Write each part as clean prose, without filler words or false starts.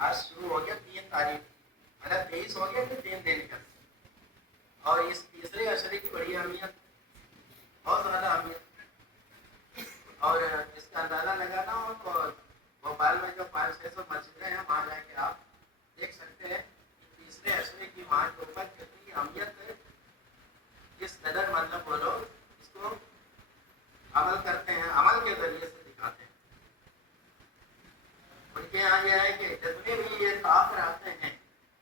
آج شروع ہو گیا 3 تاریخ، مطلب 23 ہو گیا تو 3 دن کا، اور اس تیسرے عشرے کی بڑی اہمیت، بہت زیادہ اہمیت، اور اس کا اندازہ لگانا ہو تو بھوپال میں جو 500-600 مسجدیں ہیں وہاں جا کے آپ دیکھ سکتے ہیں کہ تیسرے عشرے کی وہاں کے اوپر کتنی اہمیت ہے، کس قدر مطلب وہ لوگ اس کو عمل کرتے ہیں، عمل کے ذریعے سے دکھاتے ہیں۔ ان کے یہاں یہ ہے کہ جتنے بھی یہ تاخر آتے ہیں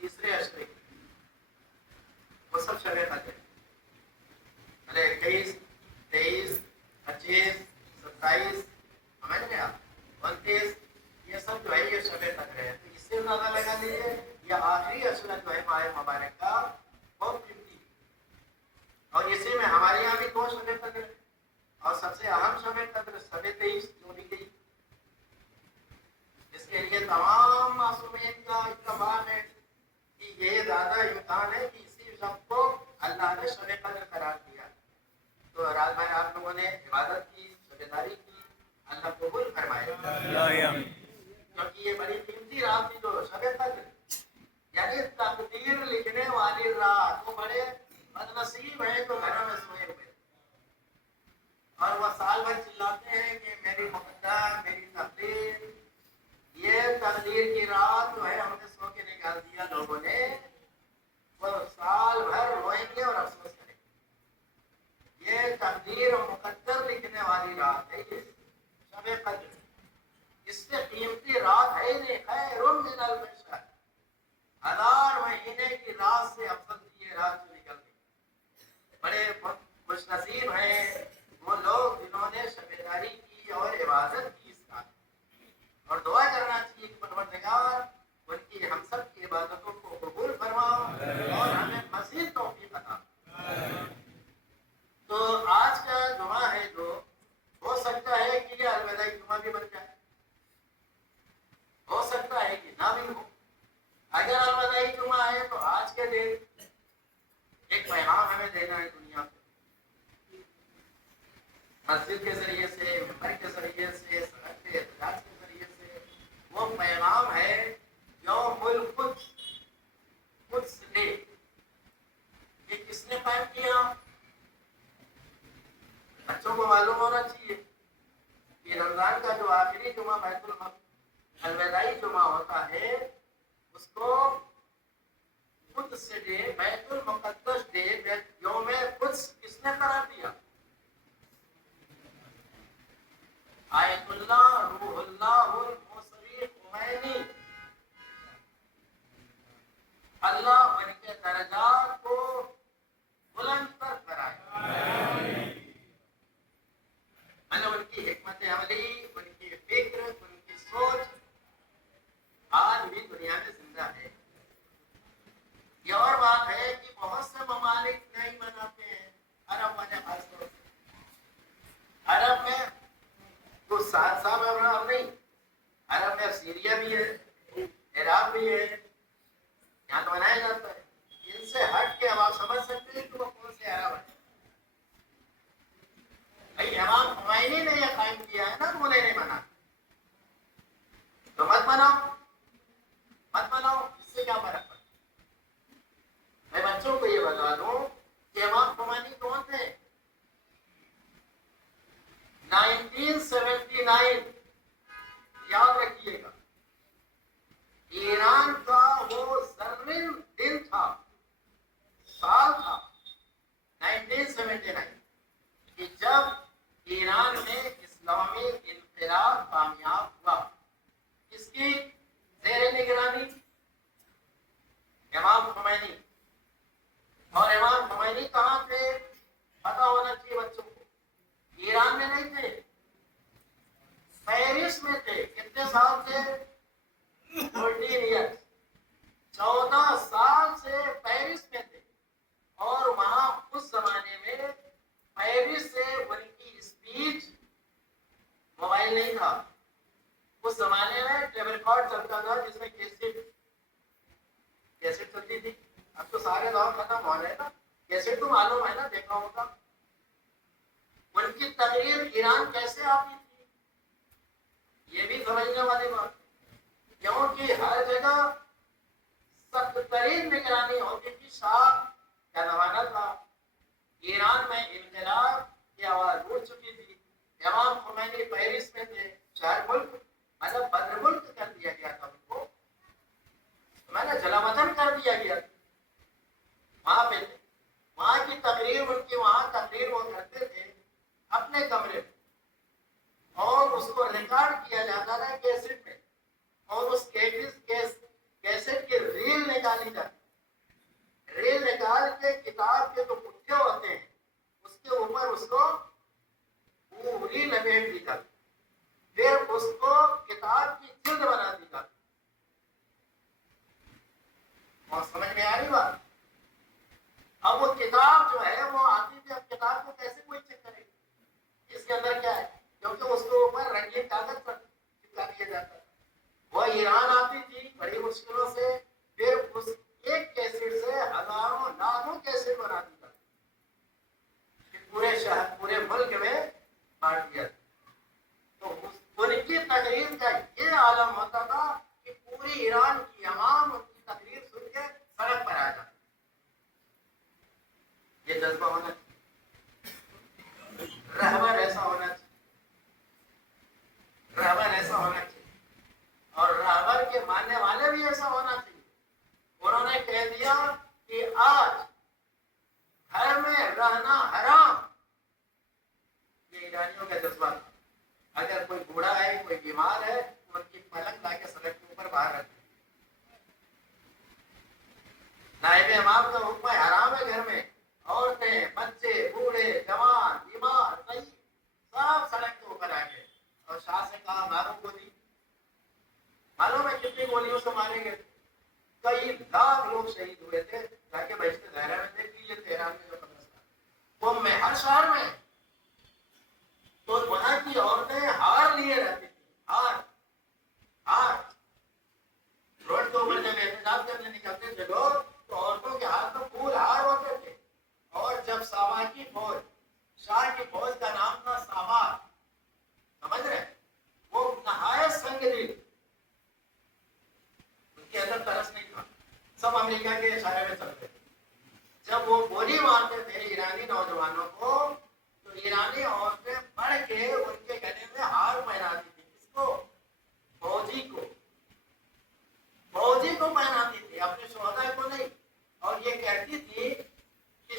تیسرے عشرے کے، وہ سب شب قدر، 21، 23، 25، 27، سمجھ گئے آپ، 29، یہ سب جو ہے یہ شب قدر ہے۔ تو اس سے اندازہ لگا لیجیے یہ آخری عشرہ جو ہے ماہ مبارک کا بہت قیمتی ہے، اور اسی میں ہمارے یہاں بھی 2 شب قدر ہے، اور سب سے اہم شب قدر شب 23 جو بھی گئی، اس کے لیے تمام معصومین کا اتفاق ہے کہ یہ زیادہ امکان ہے کہ اسی شب کو اللہ نے شب قدر قرار دیا۔ تو رات بھر آپ لوگوں نے عبادت کی، شبیداری کی، اللہ قبول فرمائے، کیونکہ یہ بڑی قیمتی رات تھی جو شب قدر، یعنی تقدیر لکھنے والی رات۔ وہ بڑے بدنصیب ہیں جو گھروں میں سوئے ہوئے اور وہ سال بھر چلاتے ہیں کہ میری مقدر، میری تقدیر، یہ تقدیر کی رات جو ہے ہم نے سو کے نکال دیا لوگوں نے، وہ سال بھر روئیں گے اور افسوس کریں گے۔ یہ تقدیر و مقدر لکھنے والی رات ہے، یہ شب قدر، اس سے قیمتی رات ہے نہیں، خیر من الف شہر، 1000 مہینے کی رات سے افضل یہ رات جو نکل گئی۔ بڑے خوش نصیب ہیں وہ لوگ جنہوں نے شبیداری کی اور عبادت کی اس رات، اور دعا کرنا چاہیے کہ پروردگار ان کی ہم سب کی عبادتوں کو قبول فرما اور ہمیں مزید توفیق عطا۔ تو آج کا جمعہ ہے جو ہو سکتا ہے کہ یہ الوداعی جمعہ بھی بن جائے، ہو سکتا ہے کہ نہ بھی ہو۔ اگر الوداعی جمعہ ہے تو آج کے دن ایک پیغام ہمیں دینا ہے دنیا کو، مسجد کے ذریعے سے، ممبر کے ذریعے سے، سڑک کے احتجاج کے ذریعے سے۔ وہ پیغام ہے یوم القدس، قدس ڈے۔ یہ کس نے قائم کیا؟ بچوں کو معلوم ہونا چاہیے کہ رمضان کا جو آخری جمعہ بیت الوداعی جمعہ ہوتا ہے اس کو قدس ڈے، بیت المقدس ڈے، یوم قدس کس نے قرار دیا؟ آیت اللہ روح اللہ الموسوی خمینی، اللہ ان کے درجات کو بلند تر کرائے، ان کی حکمت عملی، ان کی فکر، ان کی سوچ آج بھی دنیا میں زندہ ہے۔ یہ اور بات ہے کہ بہت سے ممالک نہیں مناتے ہیں، عرب میں خاص طور سے، عرب میں تو ساتھ ساتھ اب نہیں، عرب میں سیریا بھی ہے، عراق بھی ہے، یہاں تو منایا جاتا ہے۔ ان سے ہٹ کے اب آپ سمجھ سکتے ہیں کہ وہ کون سے عرب ہیں۔ بھائی امام خمینی نے یہ قائم کیا ہے نا، تو انہیں نہیں منا تو مت مناؤ، مت مناؤ، اس سے کیا فرق پڑتا؟ میں بچوں کو یہ بتا دوں کہ امام خمینی کون تھے؟ 1979، یاد رکھیے گا، ایران کا وہ زرین دن تھا، سال تھا 1979، کہ جب ایران میں اسلامی انقلاب کامیاب ہوا۔ اس کی زیر نگرانی امام خمینی، اور امام خمینی کہاں تھے پتا ہونا چاہیے بچوں کو، ایران میں نہیں تھے، پیرس میں تھے۔ کتنے سال سے؟ 14 ایئرس، 14 سال سے پیرس میں تھے، اور وہاں اس زمانے میں پیرس سے ان کی اسپیچ، موبائل نہیں تھا اس زمانے میں، ٹیپ ریکارڈ چلتا تھا جس میں کیسٹ چلتی تھی۔ اب تو سارے دور ختم ہو رہے نا، کیسٹ تو معلوم ہے نا، دیکھا ہوگا۔ ان کی تقریر ایران کیسے آتی تھی، یہ بھی سمجھنے والی بات۔ کیونکہ ہر جگہ سخت ترین نگرانی ہوتی تھی. شاہ کا زمانہ تھا. ایران میں انقلاب کی آواز اٹھ چکی تھی. امام خمینی پیرس میں تھے. شہر ملک مطلب بدر ملک کر دیا گیا تھا. ان کو میں نے جلا وطن کر دیا گیا. وہاں پہ وہاں کی تقریر ان کی وہاں تقریر وہ کرتے تھے اپنے کمرے میں اور اس کو ریکارڈ کیا جاتا تھا کیسٹ میں اور اس کیسٹ کی ریل نکالی جاتی. ریل نکال کے کتاب کے جو پٹھے ہوتے ہیں اس کے اوپر اس کو پوری لپیٹ دی جاتی. پھر اس کو کتاب کی جلد بنا دی جاتی. اور سمجھ میں آ رہی بات. اب وہ کتاب جو ہے وہ آتی تھی. اب کتاب کو کیسے کوئی چیک کرے اس کے اندر کیا ہے کیونکہ اس کے اوپر رنگین کاغذ پر چپکا دیا جاتا ہے. وہ ایران آتی تھی بڑی مشکلوں سے. پھر اس ایک کیسٹ سے ہزاروں لاکھوں کیسٹ بنا دی جاتی. پورے شہر پورے ملک میں بانٹ دیا. تو ان کی تقریر کا یہ عالم ہوتا تھا کہ پوری ایران کی عوام ان کی تقریر سن کے سڑک پر آ جاتی. یہ جذبہ ہونا چاہیے. رہبر ایسا ہونا چاہیے. رہبر ایسا ہونا چاہیے اور رہبر کے ماننے والے بھی ایسا ہونا چاہیے. انہوں نے کہہ دیا کہ آج گھر میں رہنا حرام. یہ ایرانیوں کا جذبہ. اگر کوئی بوڑھا ہے کوئی بیمار ہے تو ان کی پلنگ لا کے سڑک کے اوپر باہر رکھتے. نائب امام کا حکم حرام ہے. گھر میں عورتیں بچے بوڑھے جوان بیمار صحیح سب سڑک کے اوپر آ گئے. اور شاہ سے کہا مارو گولی. معلوم ہے کتنی گولیوں سے مارے گئے. کئی لاکھ لوگ شہید ہوئے تھے. جا کے بہشت زہرا میں دیکھ لیجیے تہران میں جو قبرستان وہ میں ہر شہر میں. تو وہاں کی عورتیں ہار لیے رہتی تھی. ہار روڈ کے اوپر جب احتجاج کرنے نکلتے تھے لوگ تو عورتوں کے ہاتھ میں پھول ہار ہوتے تھے. اور جب ساما کی فوج شاہ کی فوج کا نام تھا ساما سمجھ رہے وہ نہایت سنگ دل. ان کے اندر ترس نہیں تھا. سب امریکہ کے اشارے میں چلتے تھے. جب وہ گولی مارتے تھے ایرانی نوجوانوں کو تو ایرانی عورتیں بڑھ کے ان کے گلے میں ہار پہناتی تھی. کس کو؟ فوجی کو. فوجی کو پہناتی تھی اپنے شہداء کو نہیں. اور یہ کہتی تھی کہ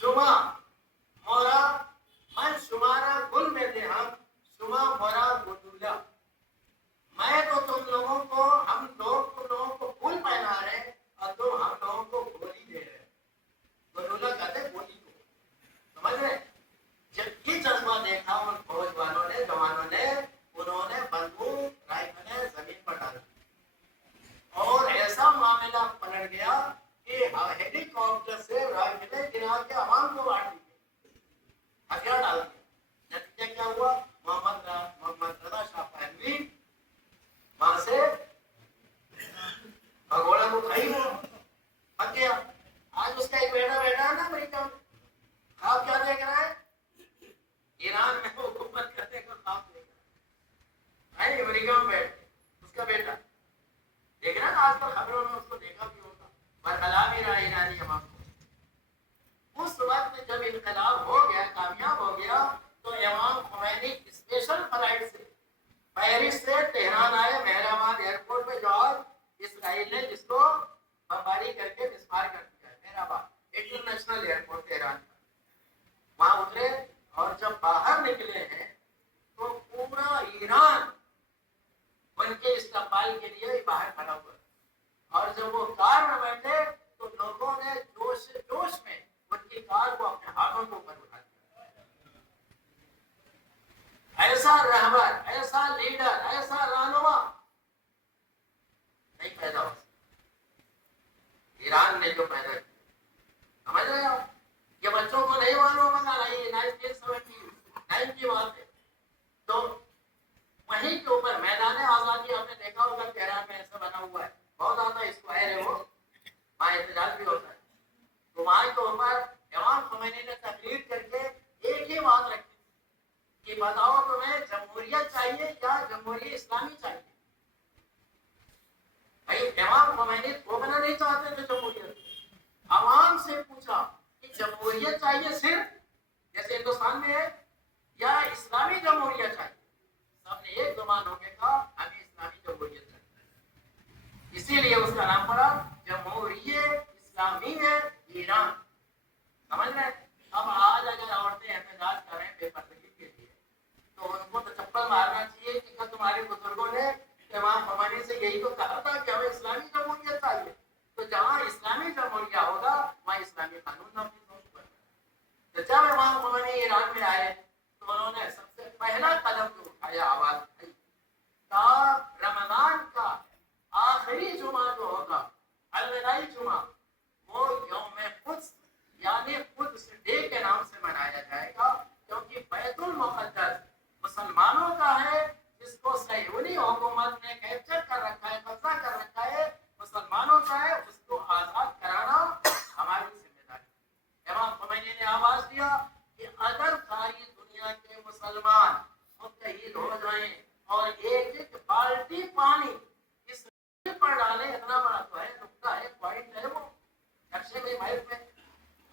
شما مورا من شمارا گل میں دے ہم شما مورا گلولا. میں تو تم لوگوں کو ہم لوگ تم لوگوں کو پھول پہنا رہے ہیں اور تم ہم لوگوں کو گولی دے رہے ہیں. گلولا کہتے گولی کو. سمجھ رہے جب یہ جذبہ دیکھا ان فوج والوں نے جوانوں نے انہوں نے بندوق رائفلیں زمین پر ڈال دی. اور ایسا معاملہ پلٹ گیا کہ ہیلی کاپٹر سے رائفلیں گرا کے عوام کو بانٹ دی. ہتھیار ڈال دیا. نتیجہ کیا ہوا؟ محمد رضا شاہ پہلوی وہاں سے بھگوڑا کو کھائی ہوا بن گیا. آج اس کا ایک بیٹا بیٹا ہے نا امریکہ میں. خواب کیا دیکھ رہا ہے؟ ایران میں وہ حکومت کرنے کا خواب دیکھ رہا ہے. امریکہ میں بیٹھ اس کا بیٹا دیکھ رہا ہے. آج کل خبروں میں اس کو دیکھا بھی ہوگا. برخلا بھی رہا ایرانی عوام کو. اس وقت جب انقلاب ہو گیا کامیاب ہو گیا تو امام خمینی اسپیشل فلائٹ سے پیرس سے تہران آئے. مہرآباد ایئرپورٹ پہ جو آج اسرائیل نے جس کو بمباری کر کے مسمار کر دیا ہے مہرآباد انٹرنیشنل ایئرپورٹ تہران کا. وہاں اترے اور جب باہر نکلے ہیں تو پورا ایران ان کے استقبال کے لیے باہر کھڑا ہوا. اور جب وہ کار میں بیٹھے تو لوگوں نے جوش میں ان کی کار کو اپنے ہاتھوں کے اوپر اٹھا دیا. ایسا رہبر ایسا لیڈر ایسا رہنما نہیں پیدا ہو سکتا. ایران نے جو پیدا کیا سمجھ رہے آپ. یہ بچوں کو نہیں معلوم ہوگا. 1979 کی بات ہے. تو وہیں کے اوپر میدان آزادی آپ نے دیکھا ہوگا تہران میں ایسا بنا ہوا ہے. بہت زیادہ اسکوائر ہے وہ. وہاں احتجاج بھی ہوتا ہے. تو وہاں کے اوپر امام خمینی نے تقریر کر کے ایک ہی بات رکھی کہ بتاؤ تمہیں جمہوریت چاہیے یا جمہوریت اسلامی چاہیے. خمینی تھوپنا نہیں چاہتے تھے جمہوریت. عوام سے پوچھا کہ جمہوریت چاہیے صرف جیسے ہندوستان میں ہے یا اسلامی جمہوریت چاہیے. سب نے ایک زبان ہو کے کہا ہمیں اسلامی جمہوریت چاہیے. اسی لیے اس کا نام پڑا جمہوریت اسلامی ہے ایران. سمجھ رہے؟ اب آج اگر عورتیں احتجاج کر رہے ہیں بے پردگی کے لیے تو ان کو تو چپل مارنا چاہیے کہ کل تمہارے بزرگوں نے امام خمینی سے یہی تو کہا تھا کہ ہمیں اسلامی جمہوریت چاہیے. تو جہاں اسلامی جمہوریہ ہوگا وہاں اسلامی قانون نافذ ہوگا. تو جب امام خمینی ایران میں آئے تو انہوں نے سب سے پہلا قدم جو اٹھایا آواز اٹھائی کہ رمضان کا آخری جمعہ جو ہوگا الوداعی جمعہ وہ یوم قدس یعنی قدس ڈے کے نام سے منایا جائے گا کیونکہ بیت المقدس مسلمانوں کا ہے جس کو صہیونی حکومت نے کیپچر کر رکھا ہے قبضہ کر رکھا ہے مسلمانوں کا ہے اس کو آزاد کرانا ہماری ذمہ داری. امام خمینی نے آواز دیا کہ اگر ساری دنیا کے مسلمان متحد ہو جائیں اور ایک ایک بالٹی پانی اس پر ڈالے اتنا بڑا تو ہے نقطہ ہے پوائنٹ ہے وہ نقشے میں مائل میں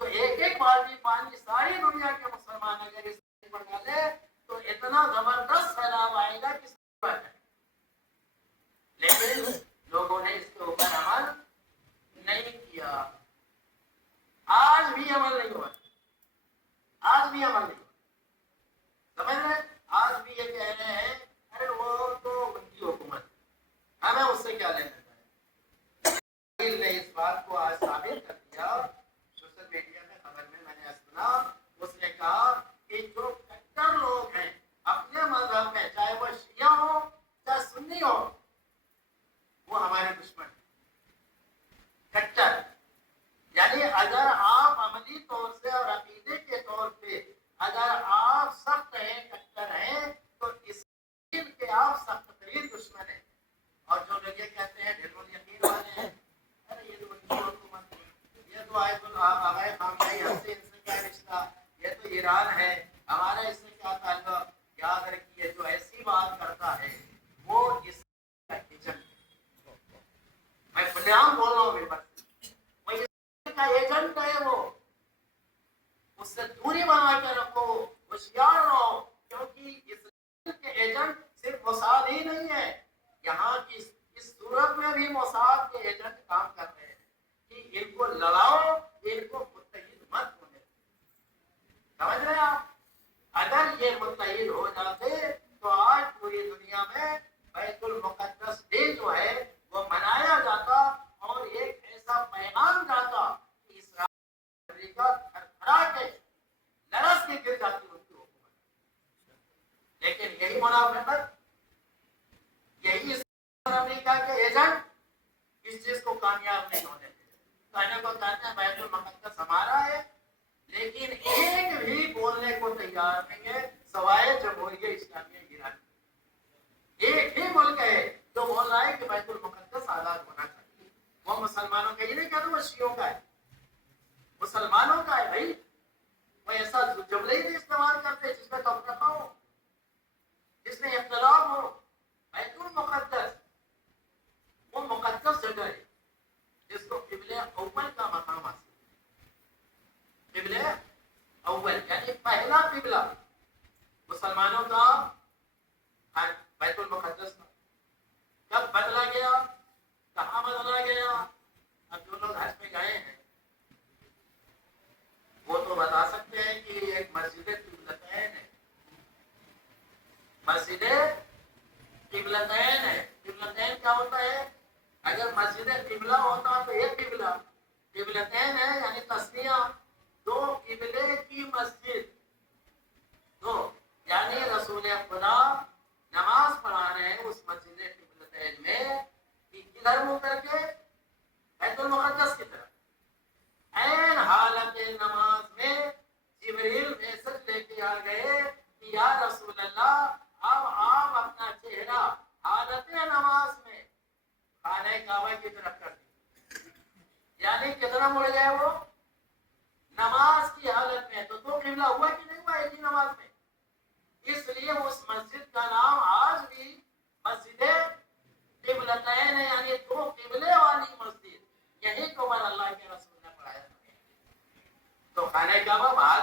تو ایک ایک بالٹی پانی ساری دنیا کے مسلمان اگر اس پر ڈالے تو اتنا زبردست سیلاب آئے گا کہ لیکن لوگوں نے اس کے اوپر عمل نہیں کیا. آج بھی عمل نہیں ہوا. آج بھی عمل نہیں ہوا. سمجھ رہے؟ آج بھی یہ کہہ رہے ہیں ارے وہ تو ان کی حکومت ہمیں اس سے کیا لینا چاہیے. نے اس بات کو آج ثابت کر دیا. سوشل میڈیا میں خبر میں نے سنا اس نے کہا کہ جو کٹر لوگ ہیں اپنے مذہب میں چاہے وہ شیعہ ہو چاہے سنی ہو وہ ہمارے دشمن کٹر. یعنی اگر آپ عملی طور سے اور عقیدے کے طور پہ اگر آپ سخت ہیں کٹر ہیں تو اس کے آپ سخت ترین دشمن ہیں. اور جو لوگ یہ کہتے ہیں ڈھیروں یقین والے ہیں ارے یہ تو ان کی حکومت یہ تو آئے تو آئے خامنہئی ہم سے ان سے کیا رشتہ یہ تو ایران ہے ہمارا اس سے کیا تعلق. یاد رکھیے جو ایسی بات کرتا ہے وہ اس کا ایجنٹ میں کھلے عام بول رہا ہوں میرے پاس وہ اس کا ایجنٹ ہے. وہ اس سے دوری بنا کے رکھو ہوشیار رہو کیونکہ اس کے ایجنٹ صرف موساد ہی نہیں ہے یہاں کی اس صورت میں بھی موساد کے ایجنٹ کام کر رہے ہیں کہ ان کو لڑاؤ ان کو متحد مت ہونے. سمجھ رہے ہیں آپ؟ اگر یہ متحد ہو جاتے تو آج پوری دنیا میں بیت المقدس ڈے جو ہے وہ منایا جاتا اور ایک ایسا پیغام جاتا کہ اسرائیل امریکہ تھرتھرا کے لرز کے گر جاتی ان کی حکومت. لیکن یہی منافقت یہی امریکہ کے ایجنٹ اس چیز کو کامیاب نہیں ہونے دیتے. کہنے کو کہتے ہیں بیت المقدس ہمارا ہے لیکن ایک بھی بولنے کو تیار نہیں ہے سوائے جمہوریہ اسلامیہ ایران. ایک ہی ملک ہے جو بول رہا ہے کہ بیت المقدس آزاد ہونا چاہیے. وہ مسلمانوں کا یہ نہیں کہتا وہ شیعوں کا ہے مسلمانوں کا ہے بھائی. وہ ایسا جملے ہی نہیں استعمال کرتے جس میں تفرقہ ہو جس میں اختلاف ہو. بیت المقدس وہ مقدس جگہ ہے جس کو قبلہ اول کا مقام حاصل ہے. قبلہ اول یعنی پہلا قبلہ مسلمانوں کا بیت المقدس کا. کب بدلا گیا کہاں بدلا گیا اب جو لوگ حج پہ گئے ہیں وہ تو بتا سکتے ہیں کہ ایک مسجد قبلتین ہے. مسجد قبلتین ہے. قبلتین کیا ہوتا ہے؟ اگر مسجد قبلہ ہوتا تو ایک قبلہ. قبلتین ہے یعنی تسنیہ دو قبلے کی مسجد. دو یعنی رسول خدا نماز پڑھا رہے ہیں اس مسجد قبلتین میں کدھر منہ کر کے بیت المقدس کی طرف. این حالت نماز میں جبریل میسج لے کے آ گئے کہ یا رسول اللہ اب آپ اپنا چہرہ حالت نماز میں خانہ کعبہ کی طرف کر دیں. یعنی کتنا مڑ گئے وہ نماز کی حالت میں. تو قبلہ ہوا کہ نہیں ہوا ایک ہی نماز میں. اس لیے اس مسجد کا نام آج بھی مسجد قبلتین ہے یعنی دو قبلے والی مسجد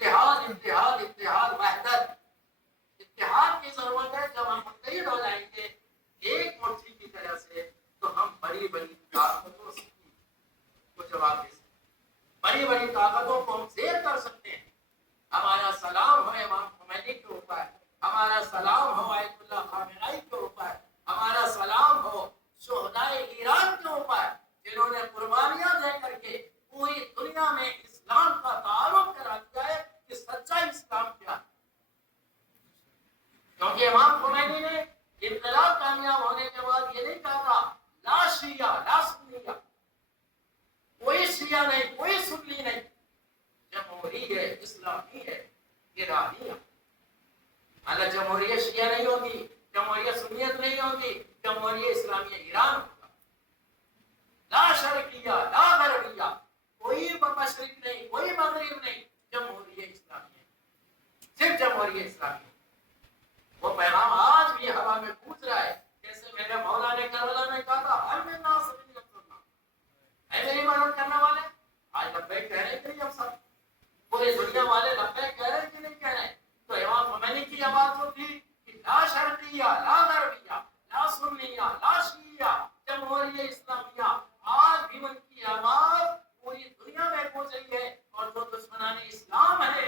اتحاد اتحاد اتحاد، وحدت، اتحاد کی ضرورت ہے. جب ہم متحد ہو جائیں گے ایک مٹھی کی طرح سے تو ہم بڑی بڑی طاقتوں کو جواب دے سکتے ہیں، بڑی بڑی طاقتوں کو ہم زیر کر سکتے ہیں. ہمارا سلام ہو امام خمینی کے اوپر، ہمارا سلام ہو آیت اللہ خامنائی کے اوپر، ہمارا سلام ہو شہدائے ایران کے اوپر جنہوں نے قربانیاں دے کر کے پوری دنیا میں اسلام کا تعارف کرا دیا ہے کہ سچا اسلام کیا ہے. کیونکہ امام خمینی نے انقلاب کامیاب ہونے کے بعد یہ نہیں کہا تھا لا شیعہ لا سنیہ، کوئی شیعہ نہیں کوئی سنی نہیں، جمہوری ہے، اسلامی ہے، ایرانی ہے. حالانکہ جمہوریت شیعہ نہیں ہوگی، جمہوریت سنیت نہیں ہوگی، جمہوریت اسلامی ایران ہوگا. لا شرقیہ لا غربیہ، کوئی مشرق نہیں کوئی مغرب نہیں، جمہوریت اسلامی ہے، صرف جمہوریت اسلامی ہے. وہ پیغام آج بھی ہوا میں گونج رہا ہے، جیسے میرے مولا نے کربلا میں کہا تھا ہر میں ناس بھی لگتا ہے میری مدد کرنے والے. آج لبیک کہہ رہے کہ ہم سب پورے دنیا والے لبیک کہہ رہے کہ نہیں کہہ رہے. تو امام خمینی کی آواز جو تھی کہ لا شرقیہ لا غربیہ لا سنیہ لا شیعہ جمہوریت اسلامیہ، آج بھی ان کی آواز پوری دنیا میں پہنچ رہی ہے. اور جو دشمنان اسلام ہے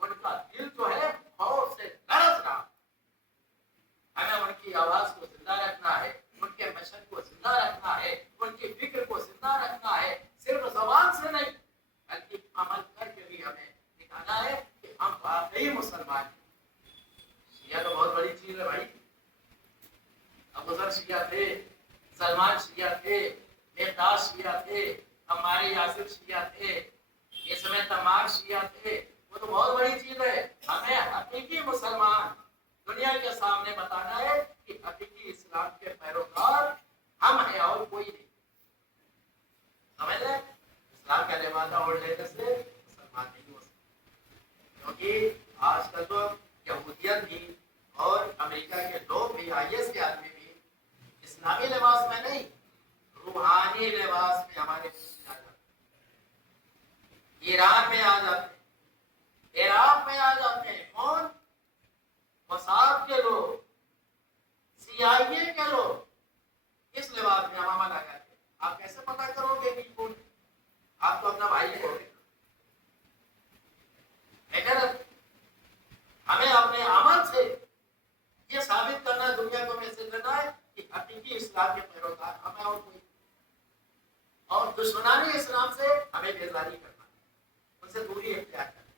ان کا دل جو ہے خوف سے لرز رہا. ہمیں ان کی آواز کو زندہ رکھنا ہے، ان کے مشن کو زندہ رکھنا ہے، ان کی فکر کو زندہ رکھنا ہے، صرف زبان سے نہیں بلکہ عمل کر کے بھی ہمیں دکھانا ہے کہ ہم واقعی مسلمان ہیں. شیعہ تو بہت بڑی چیز ہے بھائی. ابو ذر شیعہ تھے، سلمان شیعہ تھے، مقداد شیعہ تھے، ہمارے یاسر شیعہ تھے، اس میں تمام شیعہ تھے. وہ تو بہت بڑی چیز ہے. ہمیں حقیقی مسلمان دنیا کے سامنے بتانا ہے کہ حقیقی اسلام کے پیروکار ہم ہیں اور کوئی نہیں. سمجھ لیں؟ اسلام کا لبادہ اوڑھ لینے سے مسلمان نہیں ہو سکتے. کیونکہ آج کل تو یہودیت بھی اور امریکہ کے لوگ بھی آئی ایس کے آدمی بھی اسلامی لباس میں نہیں روحانی لباس میں ہمارے پیچھے آ جاتے ہیں. ایران میں آ جاتے ہیں، عراق میں آ جاتے ہیں. کون؟ موساد کے لوگ، سی آئی اے کے لوگ اس لباس میں امامہ لگاتے ہیں. آپ کیسے پتہ کرو گے کہ کون؟ آپ تو اپنا بھائی ہو گے. لیکن ہمیں اپنے عمل سے یہ ثابت کرنا، دنیا کو میسج کرنا ہے کہ حقیقی اسلام کے پیروکار ہمیں اور کوئی، اور دشمنانی اسلام سے ہمیں بیزاری کرنا، ان سے دوری اختیار کرنا.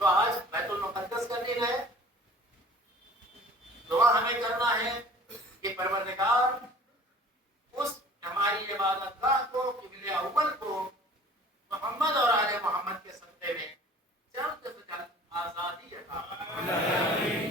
تو آج بیت المقدس کا دن ہے. دعا ہمیں کرنا ہے کہ پروردگار اس ہماری عبادت گاہ کو، قبلہ اول کو محمد اور آل محمد کے صدقے میں جلد سے جلد آزادی عطا فرمائے.